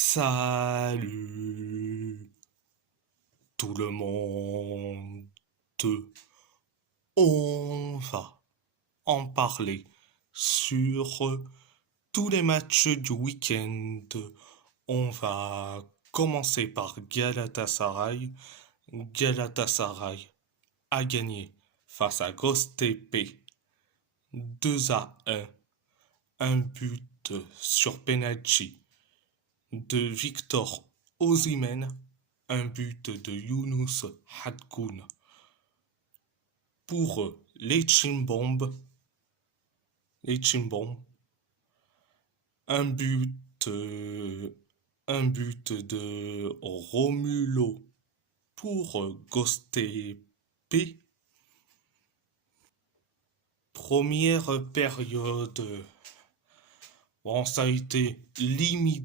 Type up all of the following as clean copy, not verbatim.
Salut tout le monde. On va en parler sur tous les matchs du week-end. On va commencer par Galatasaray. Galatasaray a gagné face à Göztepe 2-1. Un but sur penalty de Victor Osimhen, un but de Younous Hadkoun. Pour les Chimbombes, un but, un but de Romulo pour Göztepe. Première période, bon, ça a été limité.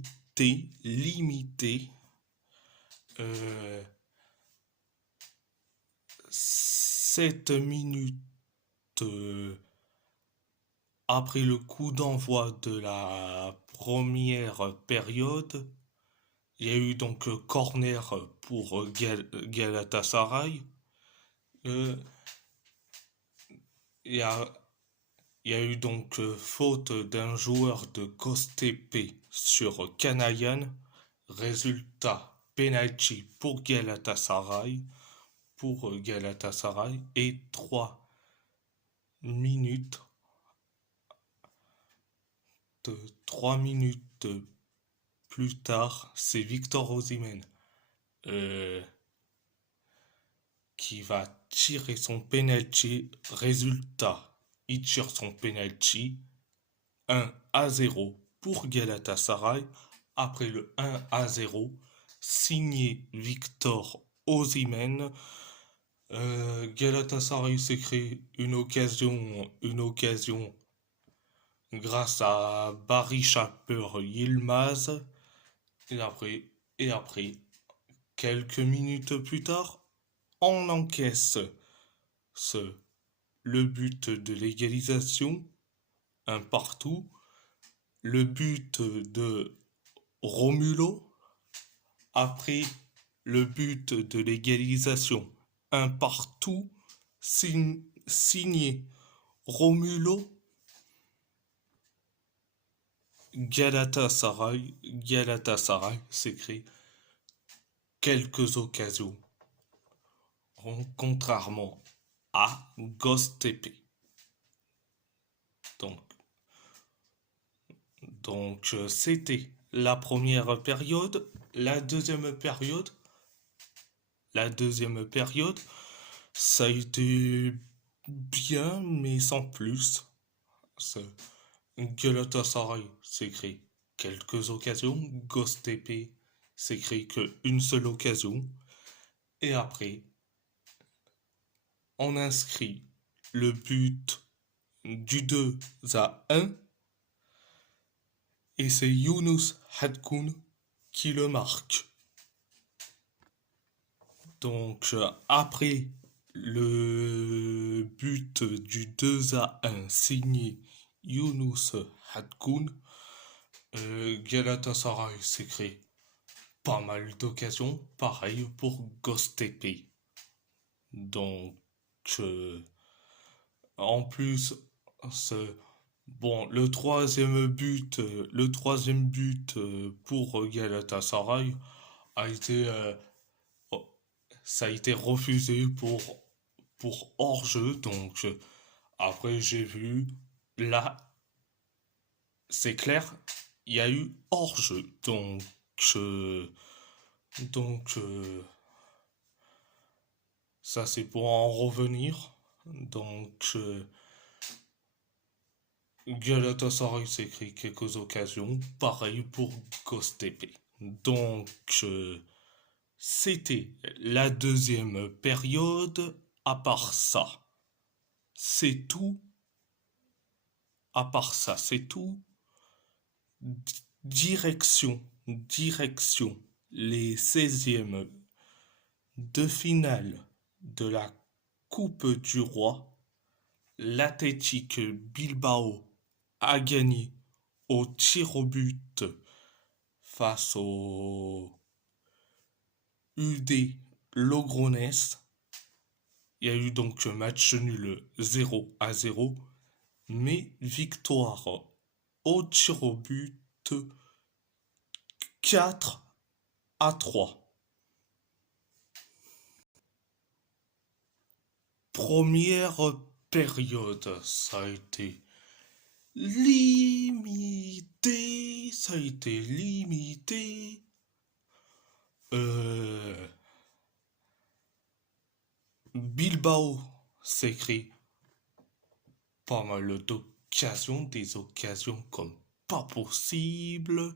Euh, 7 minutes après le coup d'envoi de la première période, il y a eu donc corner pour Galatasaray. Euh, Il y a, il y a eu donc faute d'un joueur de Göztepe sur Kanayan. Résultat, penalty pour Galatasaray. Et 3 minutes 3 minutes plus tard, c'est Victor Osimhen euh, qui va tirer son penalty. Résultat, il tire son penalty 1-0 pour Galatasaray. Après le 1-0, signé Victor Osimhen, Galatasaray s'est créé une occasion grâce à Barry Chaper Yilmaz. Et après, quelques minutes plus tard, on encaisse ce, le but de l'égalisation, un partout. Le but de Romulo, après le but de l'égalisation, un partout, signé Romulo. Galatasaray s'écrit quelques occasions, contrairement à Göztepe. Donc, c'était la première période. La deuxième période, ça a été bien, mais sans plus. Galatasaray s'écrit quelques occasions, Göztepe s'écrit qu'une seule occasion. Et après, on inscrit le but du 2-1 et c'est Younous Hadkoun qui le marque. Donc après le but du 2-1 signé Younous Hadkoun, Galatasaray s'est créé pas mal d'occasions, pareil pour Göztepe. Donc en plus, bon, le troisième but pour Galatasaray a été, ça a été refusé pour hors-jeu. Donc après j'ai vu là, c'est clair, il y a eu hors-jeu. Donc ça c'est pour en revenir. Donc Galatasaray s'écrit quelques occasions, pareil pour Göztepe. Donc c'était la deuxième période. À part ça, c'est tout. À part ça, c'est tout. Direction les 16e de finale de la Coupe du Roi. L'Athletic Bilbao a gagné au tir au but face au UD Logroñés. Il y a eu donc un match nul 0-0, mais victoire au tir au but 4-3. Première période, ça a été limité, ça a été limité. Euh, Bilbao s'écrit pas mal d'occasions, des occasions comme pas possible.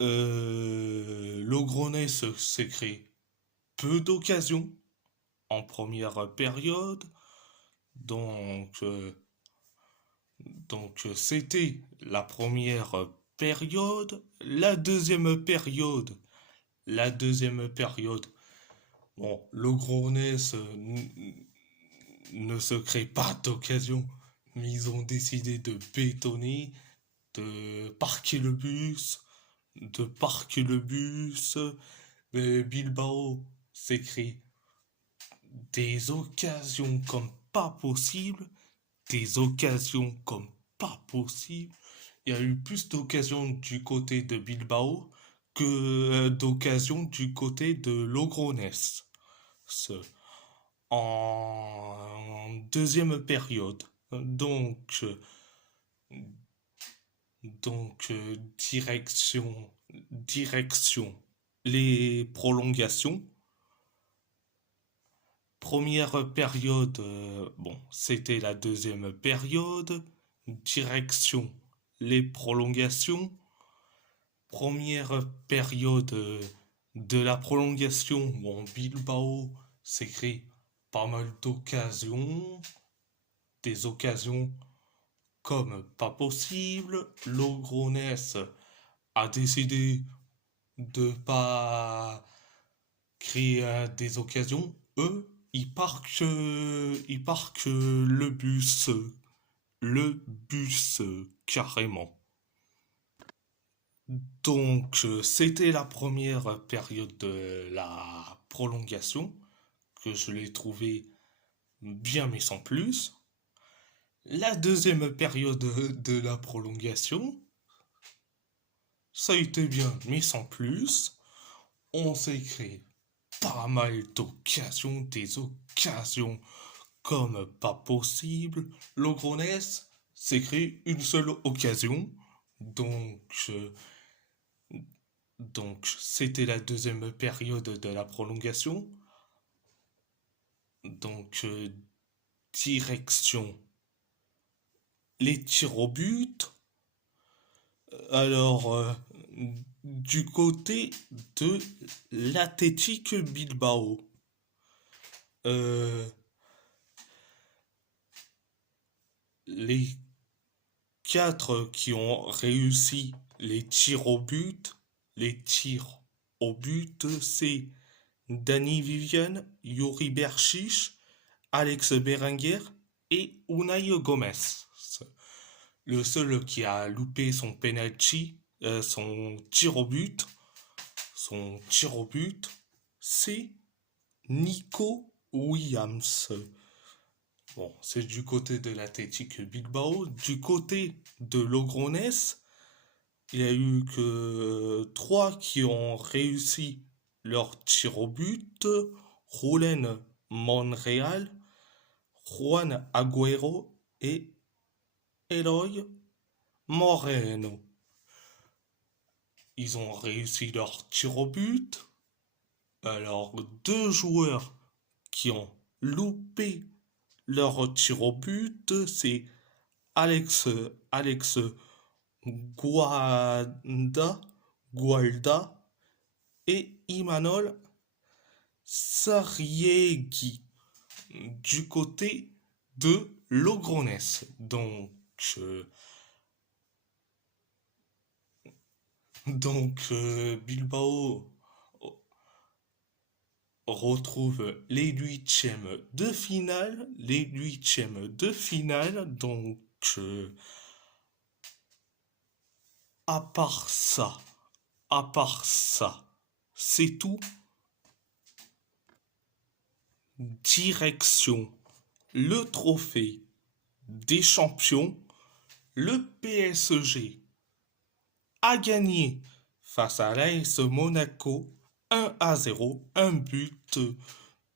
Logroñés s'écrit peu d'occasions en première période. Donc, c'était la première période. La deuxième période, bon, Logroñés ne se crée pas d'occasion, mais ils ont décidé de bétonner, de parquer le bus. Mais Bilbao s'écrit des occasions comme pas possible, des occasions comme pas possible. Il y a eu plus d'occasions du côté de Bilbao que d'occasions du côté de Logroñés. Ce- En deuxième période. Donc, direction les prolongations. Première période, bon, c'était la deuxième période. Direction les prolongations. Première période de la prolongation, bon, Bilbao s'écrit pas mal d'occasions. Des occasions comme pas possible. Logroñés a décidé de pas créer des occasions. Eux, ils parquent le bus carrément. Donc, c'était la première période de la prolongation que je l'ai trouvé bien mais sans plus. La deuxième période de la prolongation, ça a été bien mais sans plus. On s'est créé pas mal d'occasions, des occasions comme pas possible. Logroñés s'est créé une seule occasion. Donc, c'était la deuxième période de la prolongation. Donc, direction les tirs au but. Alors, du côté de l'Athletic Bilbao, euh, les quatre qui ont réussi les tirs au but, c'est Dani Vivian, Yuri Berchiche, Alex Berenguer et Unai Gomez. Le seul qui a loupé son penalty, son tir au but, c'est Nico Williams. Bon, c'est du côté de l'Athletic Bilbao. Du côté de Logroñés, il n'y a eu que trois qui ont réussi leur tir au but. Julen Monreal, Juan Agüero et Eloy Moreno. Ils ont réussi leur tir au but. Alors, deux joueurs qui ont loupé leur tir au but, c'est Alex Gualda et Imanol Sariegui du côté de Logroñés. Donc, Bilbao retrouve les huitièmes de finale. Donc, à part ça, À part ça, c'est tout. Direction le trophée des champions. Le PSG a gagné face à l'AS Monaco 1-0, un but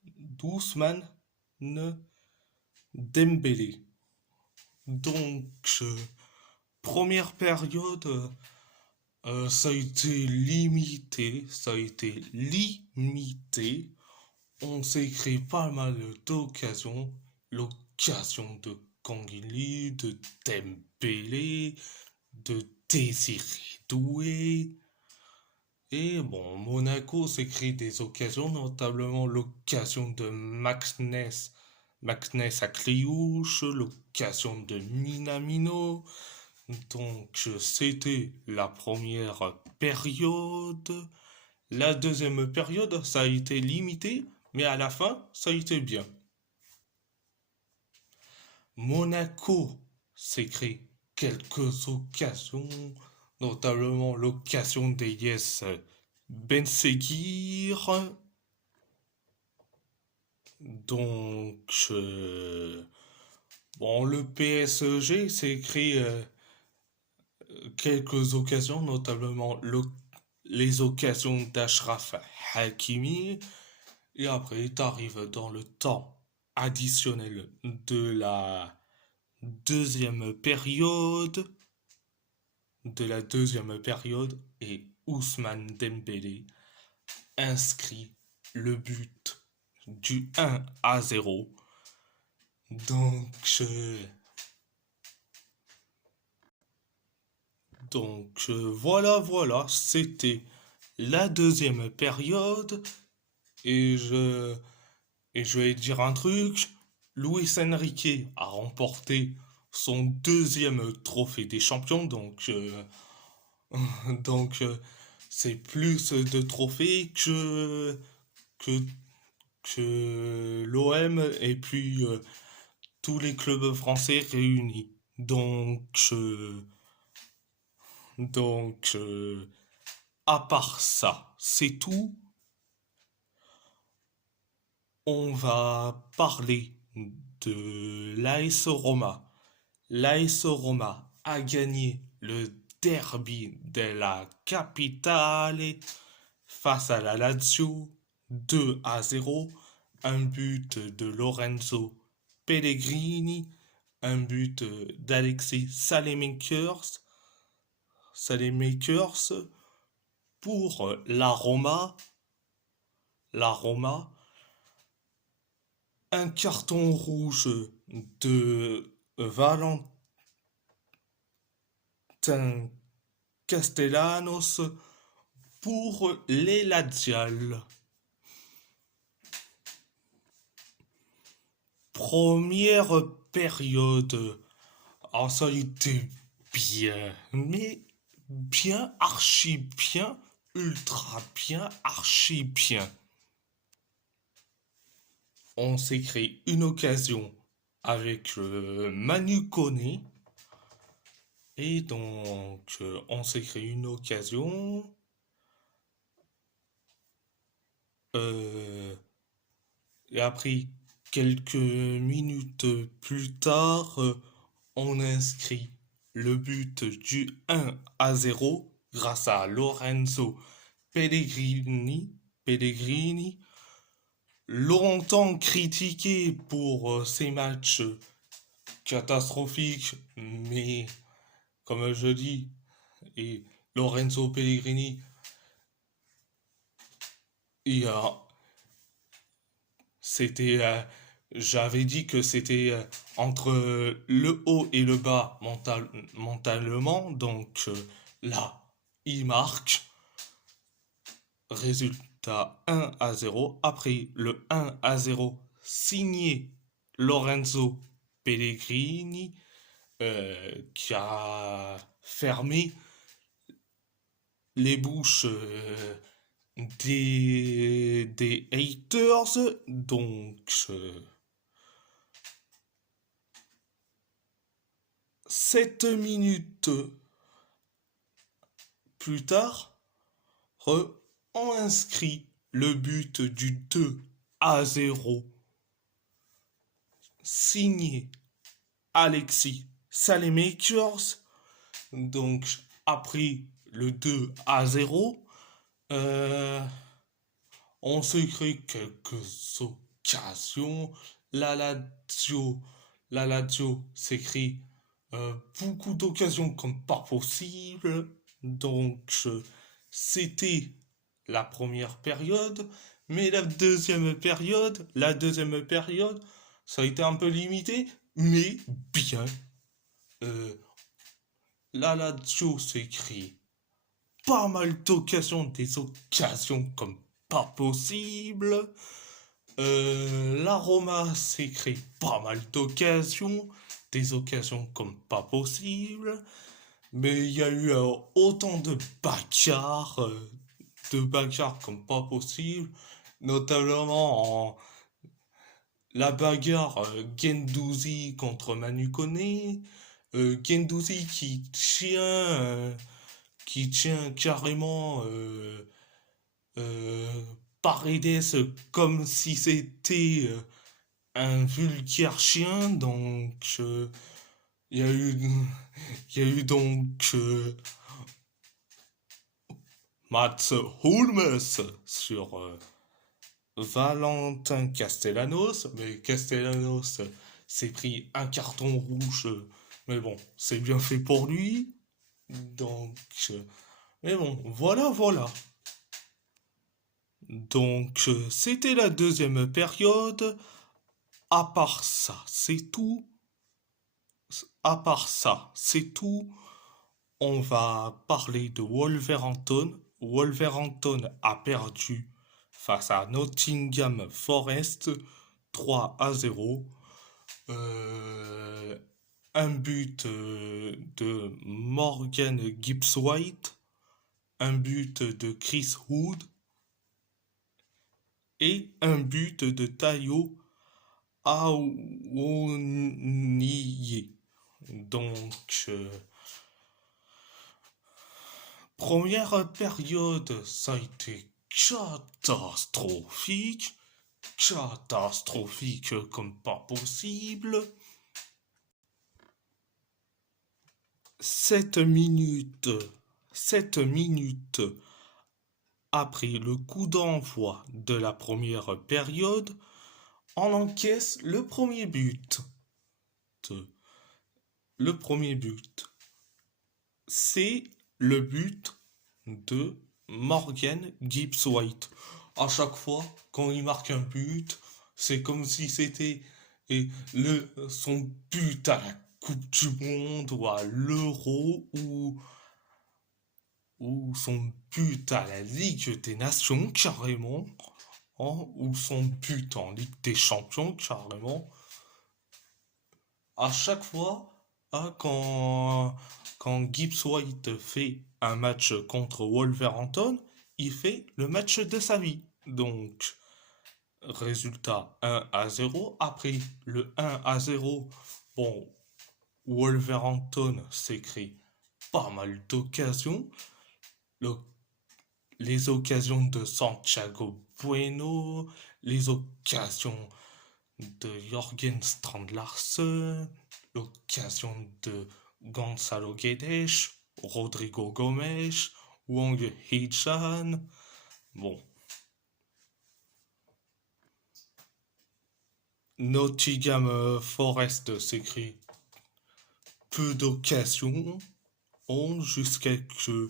d'Ousmane Dembélé. Donc, première période, ça a été limité, On s'est créé pas mal d'occasions, l'occasion de Kangili, de Dembélé, de Désiré Doué. Et bon, Monaco s'est créé des occasions, notamment l'occasion de Magnès à Cliouche, l'occasion de Minamino. Donc c'était la première période. La deuxième période, ça a été limité, mais à la fin, ça a été bien. Monaco s'est créé quelques occasions, notamment l'occasion des Yes Ben Seguir. Donc, bon, le PSG s'est créé quelques occasions, notamment les occasions d'Ashraf Hakimi. Et après, tu arrives dans le temps additionnel de la deuxième période. Et Ousmane Dembélé inscrit le but du 1-0. Donc, voilà, c'était la deuxième période. Et je vais dire un truc, Luis Enrique a remporté son deuxième trophée des champions, donc c'est plus de trophées que, que l'OM et puis tous les clubs français réunis. Donc, à part ça, c'est tout. On va parler de l'AS Roma. L'AS Roma a gagné le derby de la capitale face à la Lazio 2-0. Un but de Lorenzo Pellegrini, un but d'Alexis Salemakers pour la Roma. La Roma, un carton rouge de Valentin Castellanos pour les Lazial. Première période, ça a été bien, mais bien, archi bien, ultra bien, archi bien. On s'est créé une occasion avec Manu Koné. Et donc, on s'est créé une occasion. Et après, quelques minutes plus tard, on inscrit le but du 1-0 grâce à Lorenzo Pellegrini, longtemps critiqué pour ses matchs catastrophiques, mais comme je dis, et Lorenzo Pellegrini, c'était, j'avais dit que c'était entre le haut et le bas mentalement, donc là, il marque. Résultat 1-0. Après le 1-0 signé Lorenzo Pellegrini, qui a fermé les bouches des haters. Donc, 7 minutes plus tard, ont inscrit le but du 2-0, signé Alexis Salemakers. Donc, après le 2-0, euh, on se crée quelques occasions. La Lazio, la Lazio s'écrit beaucoup d'occasions comme pas possible. Donc, c'était la première période. Mais la deuxième période, ça a été un peu limité, mais bien. Euh, la Lazio s'écrit pas mal d'occasions, des occasions comme pas possible. La Roma s'écrit pas mal d'occasions, des occasions comme pas possible. Mais il y a eu autant de bagarres comme pas possible, notamment en la bagarre Gendouzi contre Manu Koné, Gendouzi qui tient carrément euh, Paredes comme si c'était un vulgaire chien. Donc il y a eu il y a eu donc Mats Hulmes sur Valentin Castellanos, mais Castellanos s'est pris un carton rouge, mais bon, c'est bien fait pour lui. Donc, mais bon, voilà. Donc, c'était la deuxième période. À part ça, c'est tout. À part ça, c'est tout. On va parler de Wolverhampton. Wolverhampton a perdu face à Nottingham Forest 3-0. Euh, un but de Morgan Gibbs-White, un but de Chris Wood et un but de Tayo Awoniyi. Donc, première période, ça a été catastrophique. Catastrophique comme pas possible. 7 minutes, 7 minutes après le coup d'envoi de la première période, on encaisse le premier but. Le premier but, c'est le but de Morgan Gibbs-White. À chaque fois, quand il marque un but, c'est comme si c'était son but à la Coupe du Monde ou à l'Euro ou son but à la Ligue des Nations carrément, hein, ou son but en Ligue des Champions carrément. À chaque fois, hein, quand Gibbs White fait un match contre Wolverhampton, il fait le match de sa vie. Donc, résultat 1-0. Après le 1-0, bon, Wolverhampton s'écrit pas mal d'occasions. Le- les occasions de Santiago Bueno, les occasions de Jorgen Strand Larsen, l'occasion de Gonzalo Guedes, Rodrigo Gomes, Wang Hee-chan. Bon. Nottingham Forest s'écrit peu d'occasions jusqu'à que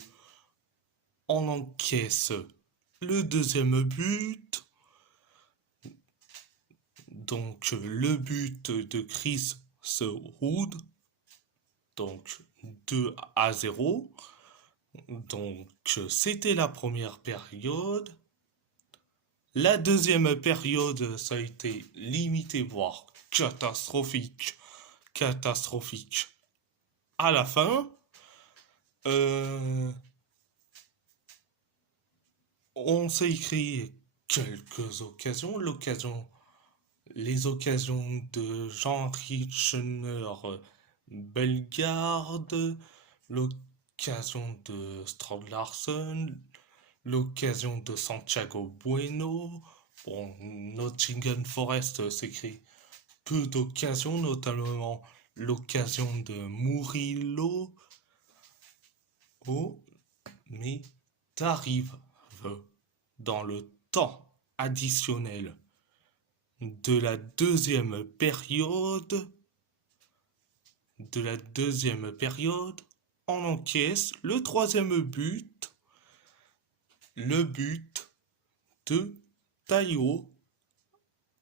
on encaisse le deuxième but. Donc le but de Chris Wood. Donc 2-0. Donc c'était la première période. La deuxième période, ça a été limité, voire catastrophique. Catastrophique. À la fin, euh, on s'est écrit quelques occasions. Les occasions de Jean Richner Bellegarde, l'occasion de Strand Larsen, l'occasion de Santiago Bueno. Bon, Nottingham Forest s'écrit peu d'occasions, notamment l'occasion de Murillo. Oh, mais t'arrives dans le temps additionnel de la deuxième période, on encaisse le troisième but, le but de Tayo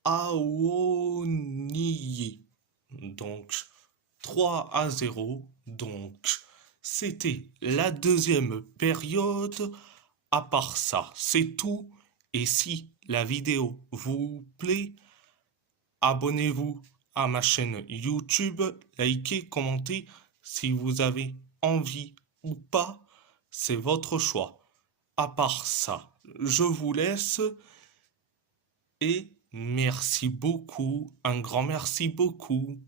Awoniyi. Donc 3-0. Donc c'était la deuxième période. À part ça, c'est tout. Et si la vidéo vous plaît, abonnez-vous à ma chaîne YouTube, likez, commentez si vous avez envie ou pas, c'est votre choix. À part ça, je vous laisse et merci beaucoup, un grand merci beaucoup.